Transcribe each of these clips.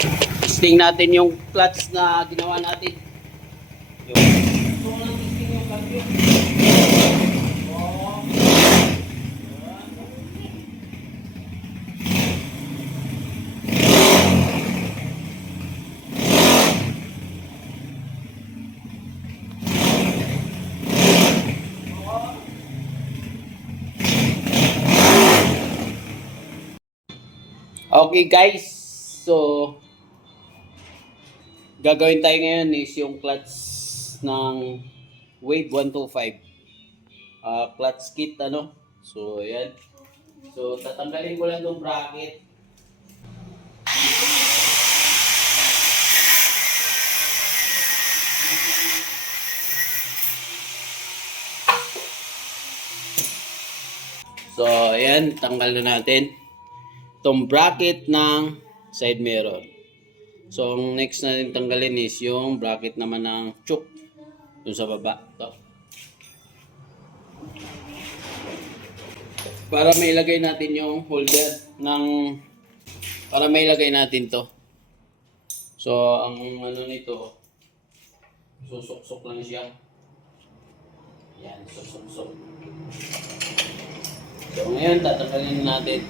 Testing natin yung clutch na ginawa natin. Okay guys, so gagawin tayo ngayon is yung clutch ng Wave 125 clutch kit ano. So ayan. So tatanggalin ko lang yung bracket. So ayan, tanggal na natin itong bracket ng side mirror. So ang next natin tanggalin is yung bracket naman ng choke dun sa baba. Ito. Para may ilagay natin yung holder ng para may ilagay natin to. So ang ano nito, susok-sok lang siya. Yan, susok-sok. So ngayon tatanggalin natin.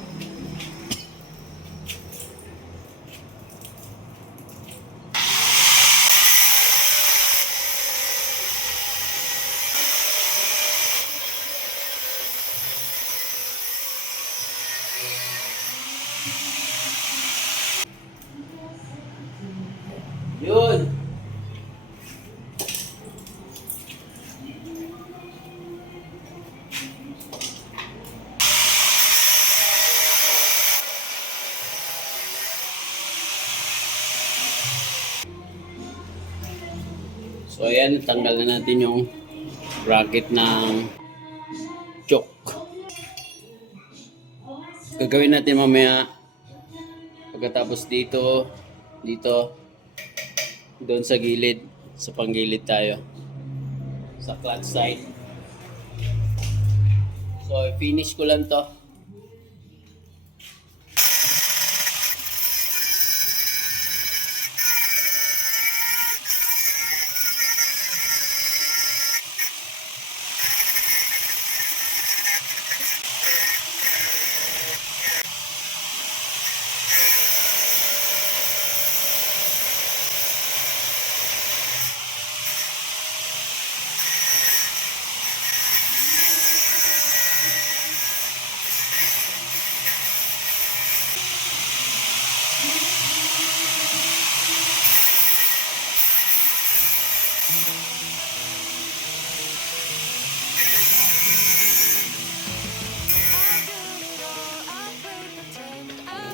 Yun. So ayan, tanggal na natin yung bracket ng choke. Gagawin natin mamaya pagkatapos dito, doon sa gilid, sa panggilid tayo sa clutch side. So i-finish ko lang to.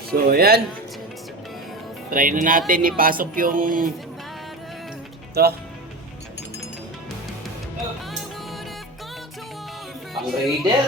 So ayan, try na natin ipasok yung ito pang raider.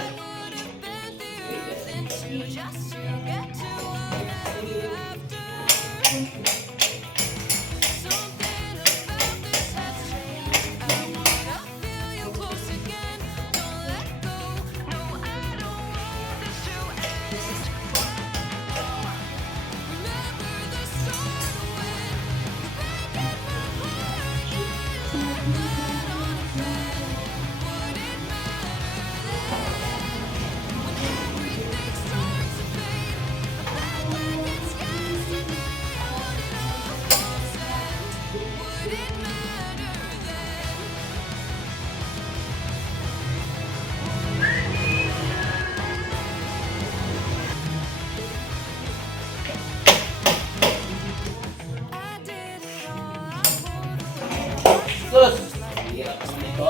Sus! Hirap naman ito.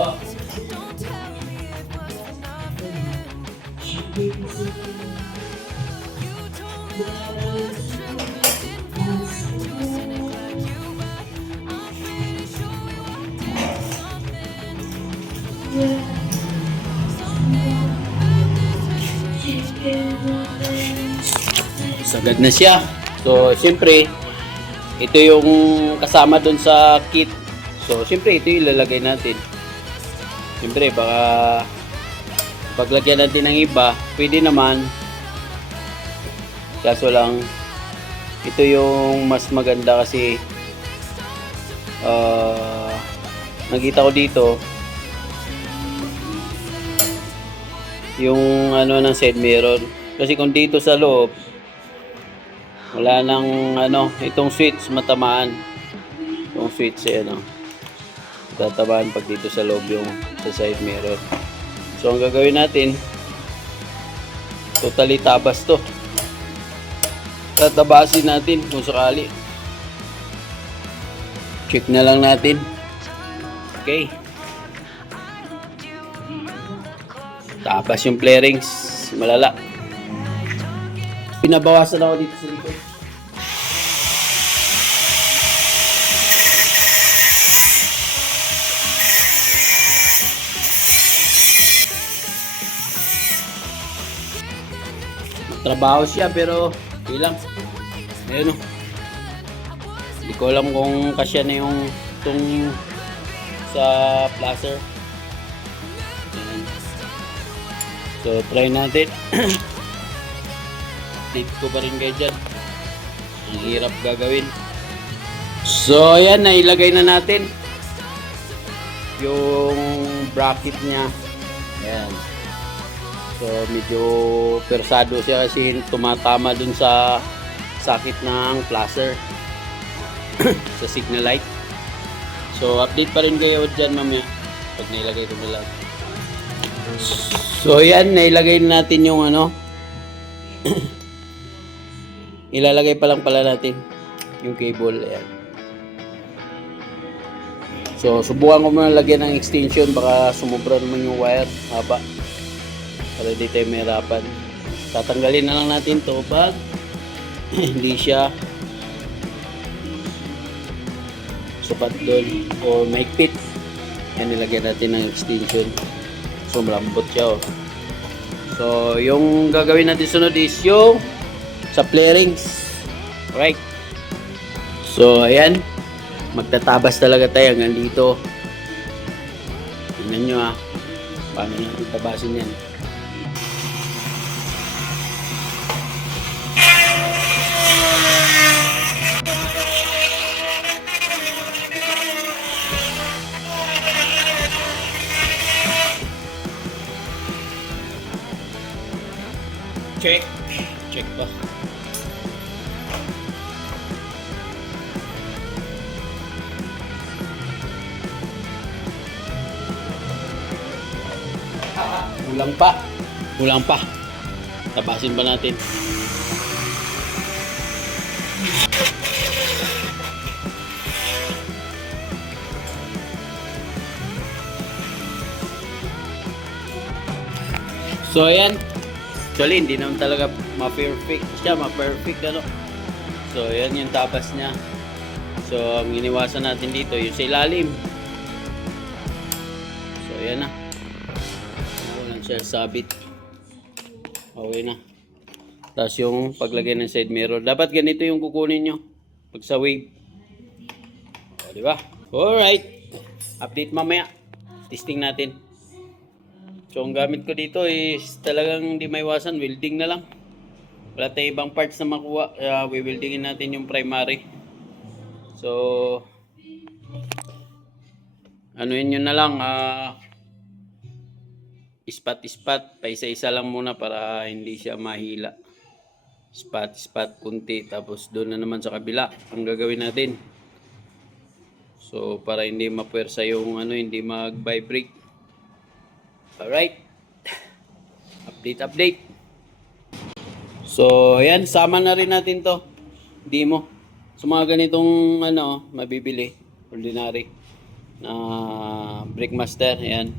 Sagad na siya. So, siyempre, ito yung kasama dun sa kit. So, siyempre, ito yung ilalagay natin. Siyempre, baka paglagyan natin ng iba, pwede naman. Kaso lang, Ito yung mas maganda kasi nakita ko dito yung ano ng side mirror. Kasi kung dito sa loob, wala nang ano, itong switch matamaan. Itong switch ayan o. Tatamaan pag dito sa loob yung sa side mirror. So ang gagawin natin, totally tabas to. Tatabasin natin kung sakali. Check na lang natin. Okay. Tabas yung flarings. Malala. Pinabawasan ako dito sa likod. Trabaho siya pero ilang. Ayun o. Hindi ko alam kung kasya na yung itong sa placer. Ayan. So try natin. Tip ko pa rin kayo dyan. Ang hirap gagawin. So ayan, nailagay na natin yung bracket niya. Ayan. So medyo persado siya kasi tumatama dun sa sakit ng placer sa signal light. So update pa rin kayo dyan mamaya pag nailagay ko na lang. So yan, nailagay natin yung ano ilalagay pa lang pala natin yung cable. Ayan. So subukan ko muna lagyan ng extension, baka sumubra naman yung wire haba para di tayo mahirapan. Tatanggalin na lang natin to pag hindi siya supat doon o maigpit. Yan, nilagyan natin ng extension. So malambot siya oh. So yung gagawin natin sunod is yung sa flarings. Alright. So ayan, magtatabas talaga tayo hanggang dito. Tingnan nyo paano natin tabasin yan. Check. Check pa. Kulang pa. Kulang pa. Tabasin pa natin. So ayan. Actually, hindi naman talaga ma-perfect siya, ma-perfect ano. So, yan yung tabas niya. So, ang iniwasan natin dito, yung sa ilalim. So, yan na. Walang siya sabit. Okay na. Tapos yung paglagay ng side mirror. Dapat ganito yung kukunin nyo pag sa wave. O, diba? Alright. Update mamaya. Testing natin. So, ang gamit ko dito is talagang di maiwasan, welding na lang. Wala tayong ibang parts na makuha. We-weldingin natin yung primary. So, anuin nyo na lang. Ispat-ispat. Paisa-isa lang muna para hindi siya mahila. Ispat-ispat kunti. Tapos doon na naman sa kabila ang gagawin natin. So, para hindi mapuwersa yung hindi mag-vibrate. Alright. Update. So, ayan. Sama na rin natin to. Demo. So, mga ganitong mabibili. Ordinary. Na Brickmaster. Ayan.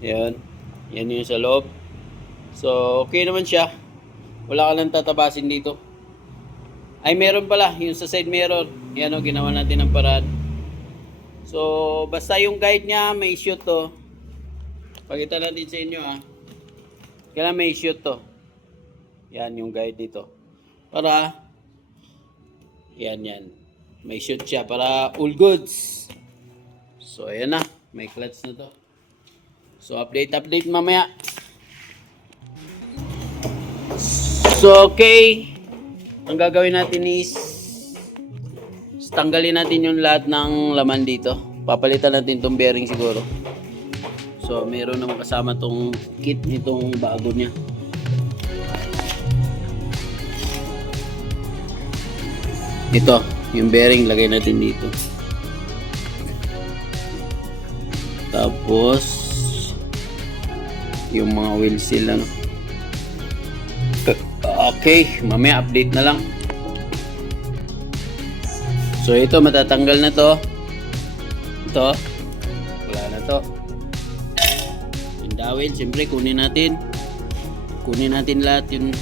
Ayan. Yan yung sa loob. So, okay naman siya. Wala ka lang tatabasin dito. Ay, meron pala. Yung sa side mirror. Yan o. Ginawa natin ng paraan. So, basta yung guide niya, may shoot to. Pakita natin sa inyo kailangan may shoot to. Yan yung guide dito. Para yan. May shoot siya para all goods. So ayan na. May clutch na to. So update mamaya. So okay. ang gagawin natin is tanggalin natin yung lahat ng laman dito. Papalitan natin tong bearing siguro. So, meron naman kasama tong kit nitong bago niya. Ito, yung bearing lagay natin dito. Tapos yung mga wheel seal ano. Okay, mamaya update na lang. So ito matatanggal na to. Ito wala na to. Yung dowel, siyempre kunin natin lahat yung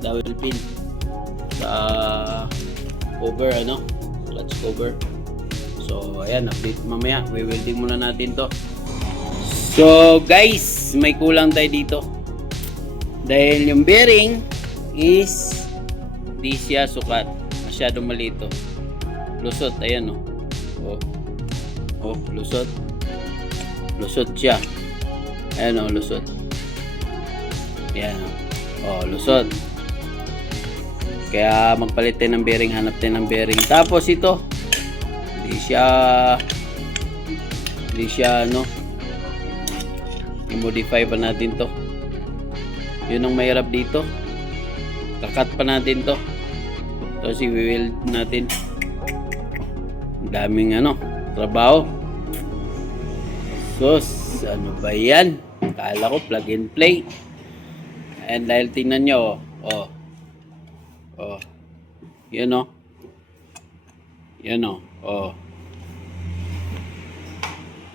dowel pin sa cover ano, clutch cover. So ayan, update mamaya, welding muna natin to. So guys, may kulang tayo dito dahil yung bearing is di siya sukat, masyadong maliit to. Lusot, ayan oh, lusot siya, ayan oh, lusot, ayan oh, lusot. Kaya magpalit tayo ng bearing, hanap tayo ng bearing. Tapos ito Hindi siya ano, i-modify pa natin to. Yun ang mahirap dito, kakat pa natin to. Tapos i-weld natin. Ang daming ano, trabaho. Sus, ano ba yan? Kala ko plug and play. And dahil tingnan nyo yan oh,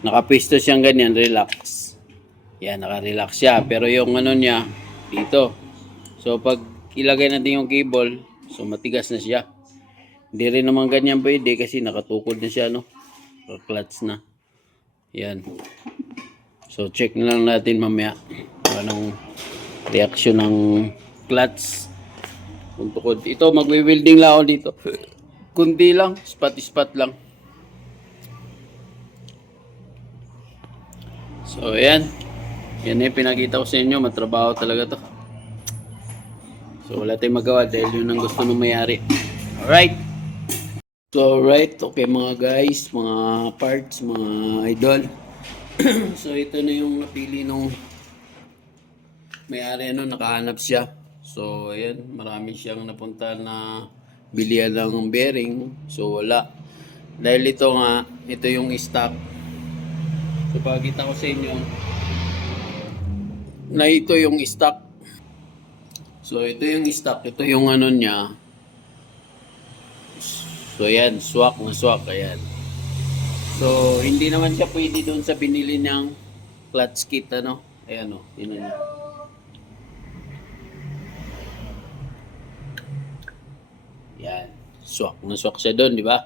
nakapisto siyang ganyan, relax. Yan, naka-relax siya. Pero yung ano niya, dito. So, pag ilagay natin yung cable, so matigas na siya. Hindi rin naman ganyan pwede kasi nakatukod na siya, no? Clutch na. Yan. So, check na lang natin mamaya kung anong reaction ng clutch. Kung tukod. Ito, magwi-welding lang ako dito. Kundi lang, spot lang. So, ayan. Yan yung pinakita ko sa inyo. Matrabaho talaga to. So, wala tayong magawa dahil yun ang gusto ng may-ari. Alright. So, alright. Okay mga guys, mga parts, mga idol. So, ito na yung napili nung may-ari. Ano, nakahanap siya. So, ayan. Marami siyang napunta na bilihan ng bearing. So, wala. Dahil ito nga, ito yung stock. So, pagkita ko sa inyo na ito yung stock. So, ito yung stock. Ito yung ano niya. So, ayan. Swak na swak. Ayan. So, hindi naman siya pwede doon sa binili niyang clutch kit. Ano? Ayan o. Tingnan niyo. Yan. Swak na swak siya doon, di ba?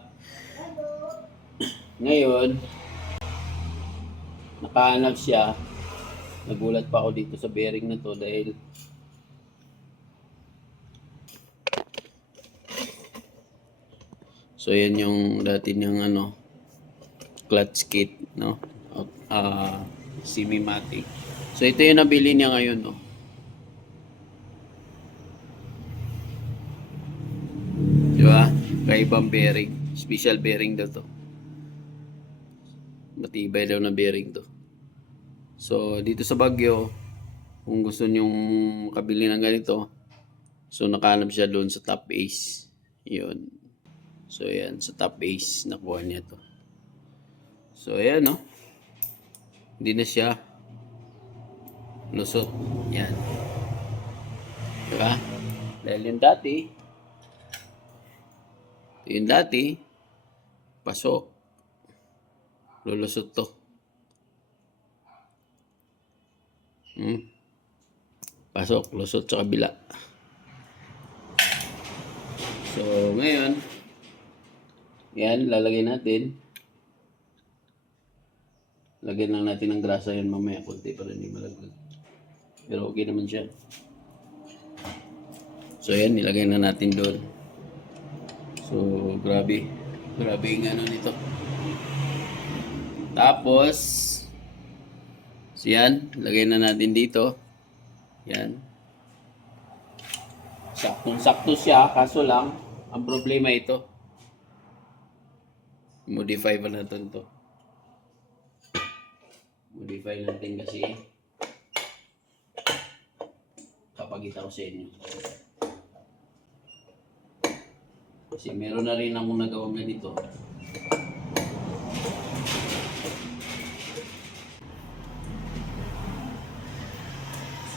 Ngayon, nakahanap siya. Nagulat pa ako dito sa bearing na to dahil so yan yung dati niyang ano, clutch kit, no? Semi-matic. So ito yung nabili niya ngayon, no? Di ba? Kaibang bearing. Special bearing daw to. Matibay daw na bearing to. So, dito sa Baguio, kung gusto nyong makabili ng ganito, so nakahanap siya doon sa Top Ace. Yun. So, yan. Sa Top Ace, nakuha niya to. So, ayan, no? Hindi na siya lusot. Yan. Diba? Dahil yung dati, pasok. Lulusot to. Pasok, lusot sa kabila. So, ngayon, yan, lalagay natin. Lagyan lang natin ng grasa yan mamaya. Kunti para hindi malaglag. Pero okay naman siya. So, yan, nilagay na natin doon. So, grabe. Grabe yung ano nito. Tapos, so yan, lagay na natin dito. Yan. Saktong-sakto siya, kaso lang, ang problema ito. Modify pa natin to. Modify natin kasi kapagita ko sa inyo. Kasi meron na rin akong nagawang ganito.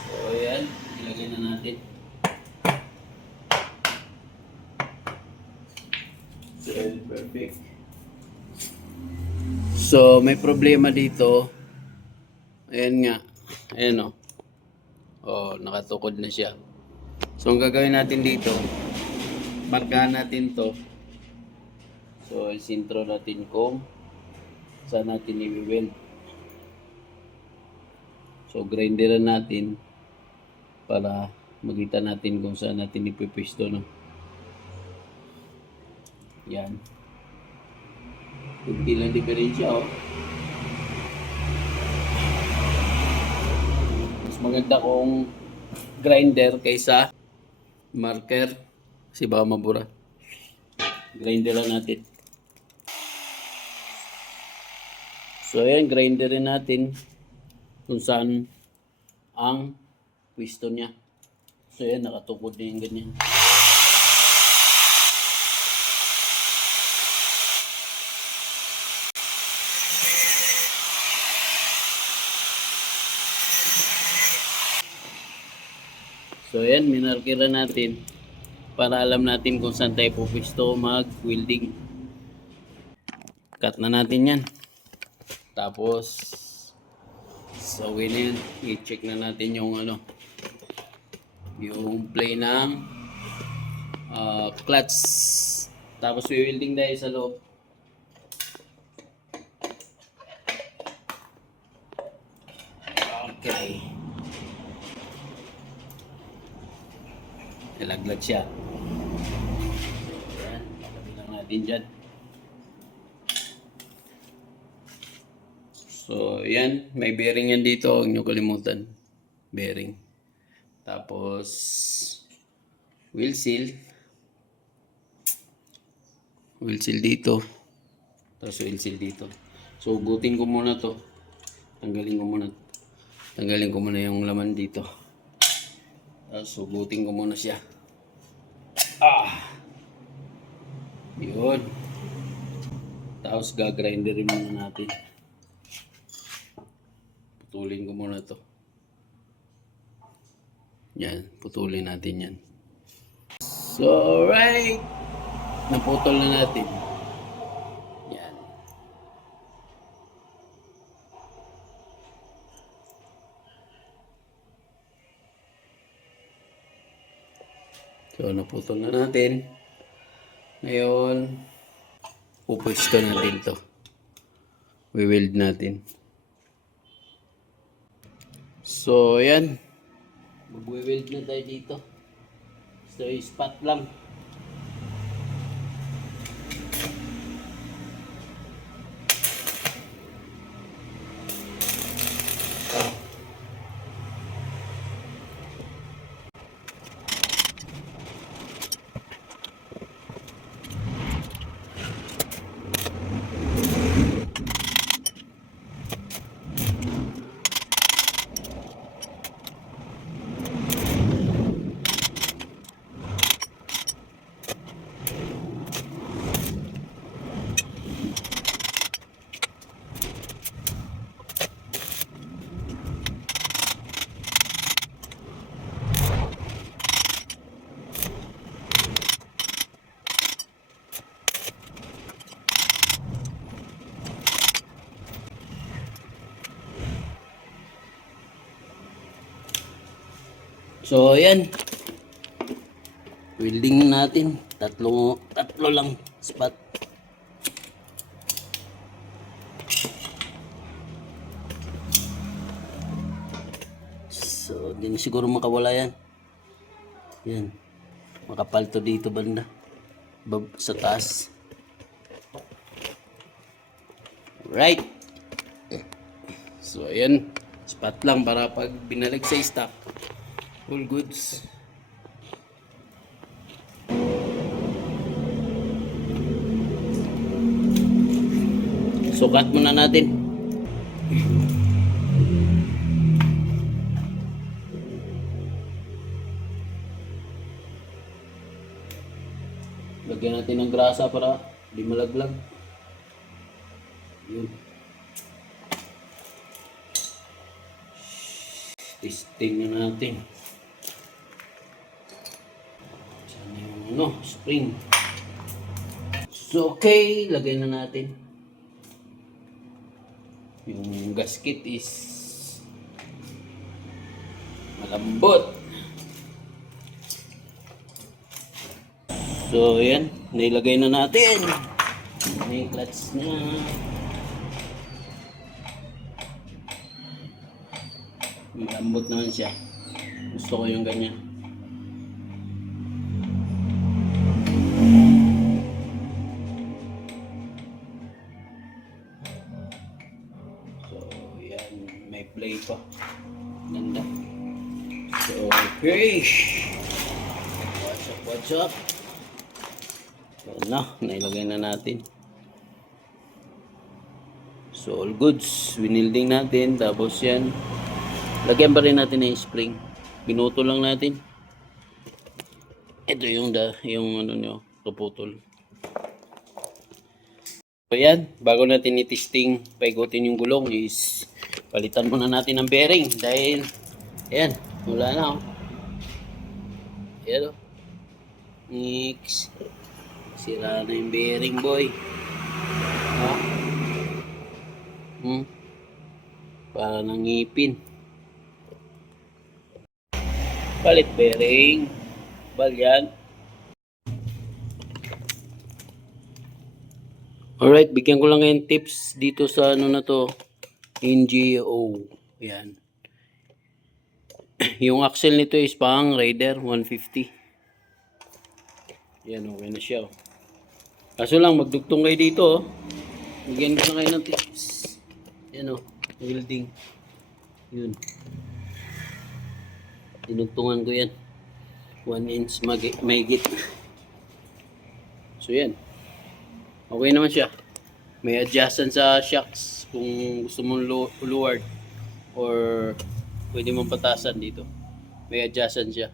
So, ayan. Ilagay na natin. So, perfect. So, may problema dito. Ayan nga. Ayan o. Oh, nakatukod na siya. So, ang gagawin natin dito, markahan natin to. So, isintro natin kung saan natin i-weld. So, grinderan natin para makita natin kung saan natin ipipisto, no? Yan. Kunti lang diferensya, oh. Mas maganda kung grinder kaysa marker kasi baka mabura. Grinderan natin. So, ayan, grinderin natin kung saan ang pwesto niya. So, ayan, nakatukod na yung ganyan. So, ayan, minarkira natin para alam natin kung saan tayo pupwesto mag-welding. Cut na natin yan. Tapos, so yun, i-check na natin yung yung play ng clutch. Tapos, welding tayo sa loob. Okay. Nalaglag siya. Ayan, pakabilang natin dyan. So, yan. May bearing yan dito. Huwag nyo kalimutan. Bearing. Tapos, wheel seal. Wheel seal dito. Tapos, wheel seal dito. So, ugutin ko muna to. Tanggalin ko muna yung laman dito. Tapos, ugutin ko muna siya. Yun. Tapos, gagrinderin muna natin. Putulin ko muna to. Yan, putulin natin yan. So, alright. Naputol na natin. Yan. So, naputol na natin. Ngayon, pupwesto natin to. We-weld natin. So, yan. Mag-weld na tayo dito. So, spot lang. So, ayan. Welding natin. Tatlo lang spot. So, hindi siguro makawala yan. Yan. Makapal to dito banda. Sa taas. Right. So, ayan. Spot lang para pag binalik sa stock. All goods. Sukat muna natin. Lagyan natin ng grasa para di malaglag. Yun. Testing na natin. Sana yung spring. So okay, lagay na natin. Yung gasket is malambot. So yan, nilagay na natin. May clutch na. Malambot naman siya. Gusto ko yung ganyan. So yan, may play pa. Ganda. So okay. What's up? Yan na, nailagay na natin. So all goods, winilding natin. Tapos yan, lagyan pa rin natin ng spring. Binuto lang natin. Ito yung ano nyo, kaputol. So yan, bago natin i-testing, paikutin yung gulong is palitan muna natin ng bearing. Dahil, yan, wala na oh. Yan oh. Mix. Sira na yung bearing, boy. Ha? Para nang ngipin. Palit bearing. Bal yan. Alright, bigyan ko lang ngayon tips dito sa ano na to. NGO. Yan. Yung axle nito is pang Raider 150. Yan, okay na siya. Kaso lang, magdugtong kayo dito. Bigyan ko na kayo ng tips. Yan o, welding. Yun. Dinugtungan ko yan. 1 inch mahigit. So yan. Okay naman siya. May adjustment sa shocks kung gusto mong lowered or pwede mong patasan dito. May adjustment siya.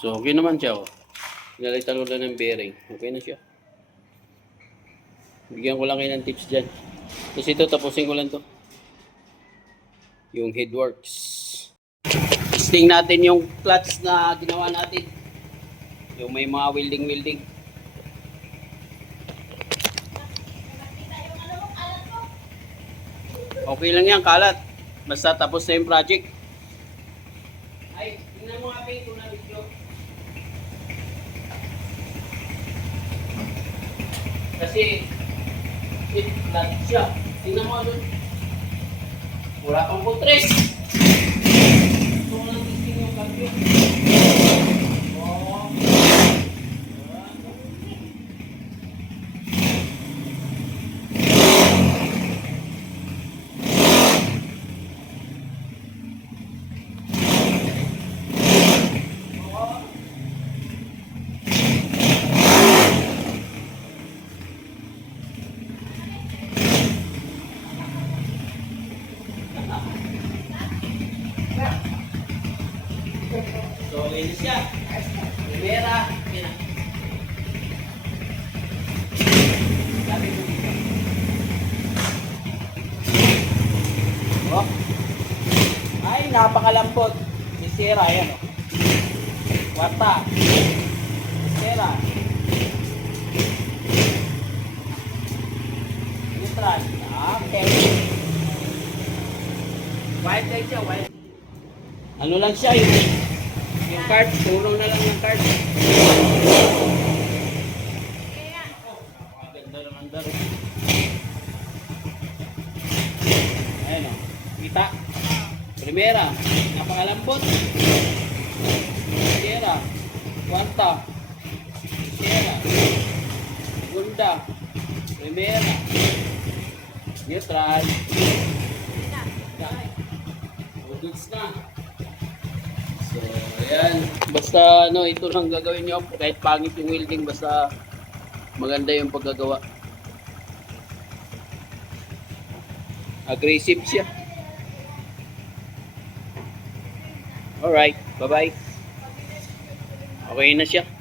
So okay naman siya. Pinalitan ko lang ng bearing. Okay na siya. Bigyan ko lang kayo ng tips dyan. Tapos ito, tapusin ko lang to. Yung headworks. Testing natin yung clutch na ginawa natin. Yung may mga welding. Okay lang yan, kalat. Basta tapos na yung project. Ay, tingnan mo nga kung na-video. Kasi, flat siya. Tingnan mo doon. Wala pang putres. Ito ko lang testing yung cambio. Oh. So, linis siya. Primera. Yan. Sabi ko dito. Oh. Ay, napakalambot. Misera, yan oh. Kwarta. Misera. Neutral. Okay. White light siya, white. Ano lang siya yung card, tulong na lang yung card. Ganda naman daw. Ayan o, kita. Primera, napakalambot. Primera, Cuarta. Primera, Segunda. Primera. Neutral. Goods na. So, ayan. Basta ito lang gagawin nyo. Kahit pangit yung welding, basta maganda yung paggagawa. Aggressive siya. Alright, bye-bye. Okay na siya.